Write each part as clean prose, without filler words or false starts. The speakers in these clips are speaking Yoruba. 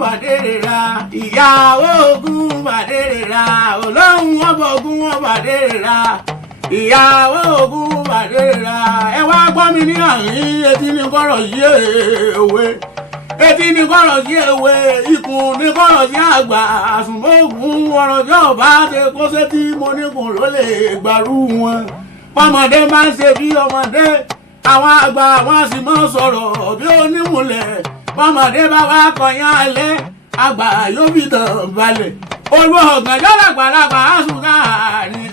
bàdérera ìyàwó ogun bàdérera olóhùn ọbọ ogun bàdérera ìyàwó ogun bàdérera ẹ wá gbọ́ mi ní àárín etí ní kọ́rọ̀ sí èwe etí ní kọ́rọ̀ sí èwe ikùn ní kọ́rọ̀ sí àgbà àsùnmọ́ògùn ọ̀rọ̀ tí ọba ṣe kó sétí mo níkùn ló lè gbàrú wọn ọmọdé máa ń ṣe bí ọmọdé àwọn àgbà wọn sì máa ń sọ̀rọ̀ bí onímùlẹ̀ ọmọdé bá wá kọyán alẹ́ àgbà yóò fi tàn balẹ̀ olú ọ̀gànjọ́ làgbàlagbà á sùn káàrin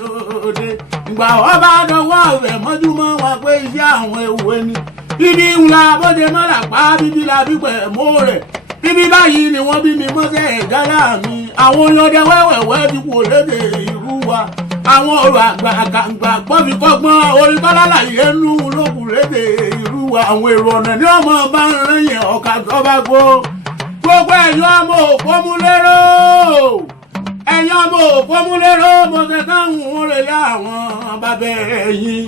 òde ìgbà wọn bá dọwọ́ ọ̀fẹ́ mọ́júmọ́ wọn pé iṣẹ́ àwọn èwe ni bíbí ńlá bóde mọ́là pa bíbí la bípẹ̀ mọ́ rẹ̀ bíbí báyìí ni wọ́n bí mi mọ́sẹ̀ ẹ̀dálà mi àwọn olóde wẹ́wẹ̀wẹ́ ti kú lédè ìlú wa àwọn ọ̀rọ̀ àgbààgbà gbọ́fi kọ́gbọ́n orin tọ́lálà yẹn nú lókùn lédè ìlú wa àwọn èrò ọ̀nà ní ọmọ bá ń rẹ́yìn ọ̀kà tó bá gbó gbogbo ẹ̀yin ọmọ òpómúlérò ẹ̀yin ọmọ òpómúlérò mo ṣe táwọn òrèlé àwọn bàbá ẹ̀yìn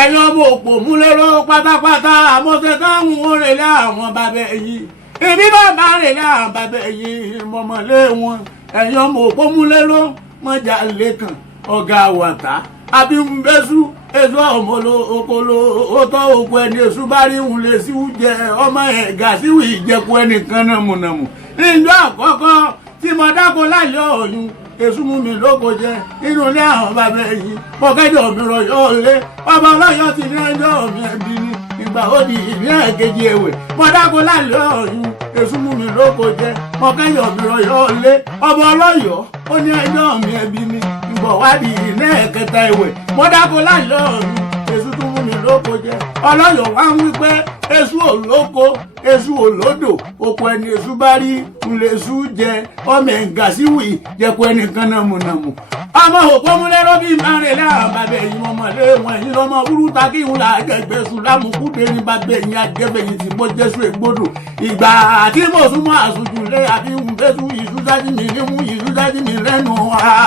ẹ̀yin ọmọ òpómúlérò pátápátá mo ṣe táwọn òrèlé àwọn bàbá ẹ̀yìn ìbí bàbá rèlé àwọn bàbá ẹ̀yìn mọ̀mọ́lé wọn ẹ̀yin ọmọ òpómúlérò mọ̀jà lẹ́kàn ọ̀gá wàtá abímbẹ́sù èso ọmọlò okòlò òótọ́ òkú ẹni èṣù bá rí òun lè síwú jẹ ọmọ ẹ̀gà síwú ìjẹkù ẹnìkan nàmùnàmù níjọ́ àkọ́kọ́ tí mo dáko lálẹ́ ọ̀yún èṣù mú mi lóko jẹ nínú ilé àwọn bàbá ẹ̀yìn pọ̀kẹ́jọ́ mi rọ̀yọ́ lé ọba ọlọ́yọ́ ti ní ẹjọ́ mi ẹbí ni ìgbà ó di ìní ẹ̀kejì ẹ̀wẹ̀ mo dáko lálẹ́ ọ̀yún èṣù mú mi lóko jẹ pọ̀kẹ́jọ́ mi rọ̀yọ́ lé ọba ọlọ́yọ́ ó ní ẹjọ́ mi ẹbí ni ìgbà wádìí ìní ẹ̀kẹta ẹ̀wẹ̀ mo dáko lálẹ́ ọ̀yún èṣù tún mú mi lóko jẹ ọlọ́yọ̀ wá ń wí pé èṣù olóko èṣù olódò oko ẹni èṣù bá rí ńlẹ̀ṣù jẹ ọmọ ẹ̀ǹgàsíwì jẹko ẹnìkan nàmùnàmù ọmọ òpómúlérò bíi márùn láwọn bàbá ẹ̀yìn ọmọlé wọn ẹ̀yìn lọ́mọ burúkú kí n là jẹgbẹ́sù lámùkúdé ní bàbá ẹ̀yìn àjẹbẹ̀yìn tí mo jẹ́sù ègbodò ìgbà tí mo súnmọ́ àsùnjù lé àbí ń bẹ́sù ìṣúdájú mi nímú ìṣúdájú mi lẹ́nu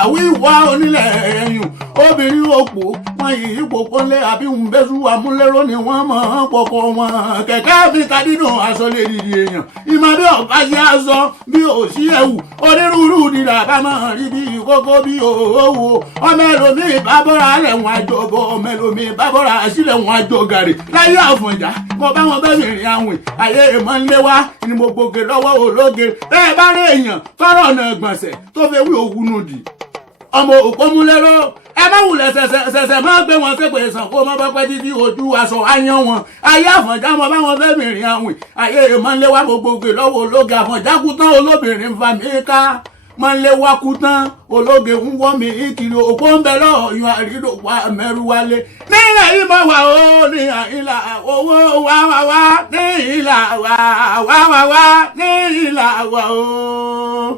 àwíwá onílẹ̀ ẹ̀yìn obìnrin òpó wọn yìí pòpó lé àbí ń bẹ́sù amúlérò ni wọ́n mọ̀ ọ́n pọ̀pọ̀ wọn kẹ̀kẹ́ mi kadínú aṣọ lè dìde èèyàn ìmọ̀ bí ọ̀bá ṣe aṣọ bí òṣì ẹ̀wù onírúurú nílà bá máa rí bí ìkókó bí òwò ọmọ ẹlòmíì bá bọ́ra lẹ̀wọ̀n àjọbọ ọmọ ẹlòmíì bá bọ́ra sílẹ̀ wọn àjọgàrè láyé àfọ̀njá mo bá wọn bẹ́ẹ̀ rìn àwìn àyè ìmọ̀ ńlé wá ni mo gbòkè lọ́wọ́ ológe bẹ́ẹ̀ bá rí èèyàn tọrọ ọ̀nà gbọ̀nsẹ̀ tó fẹ́ wí òwúnú dì ọmọ òpómúlérò ẹ má wulẹ̀ ṣẹ̀ṣẹ̀ máa gbé wọn ṣépè sàn kó má bá pẹ́ títí ojú aṣọ àyàn wọn ayé àfọ̀njá mo bá wọn fẹ́ rìn àwìn àyè ìmọ̀ ńlé wá mo gbòkè lọ́wọ́ ológe àfọ̀njá kú tán olóbìnrin fa mi ká máa ń lé wá kú tán ológe ń wọ́ mi ìkiri òpó ń bẹ lọ́ọ̀yún àrídòpá mẹ́rù wálé nílẹ̀ yìí mọ̀ wá ó ní ìlà owó wá wá wá ní ìlà wá wá wá wá ní ìlà wá ó.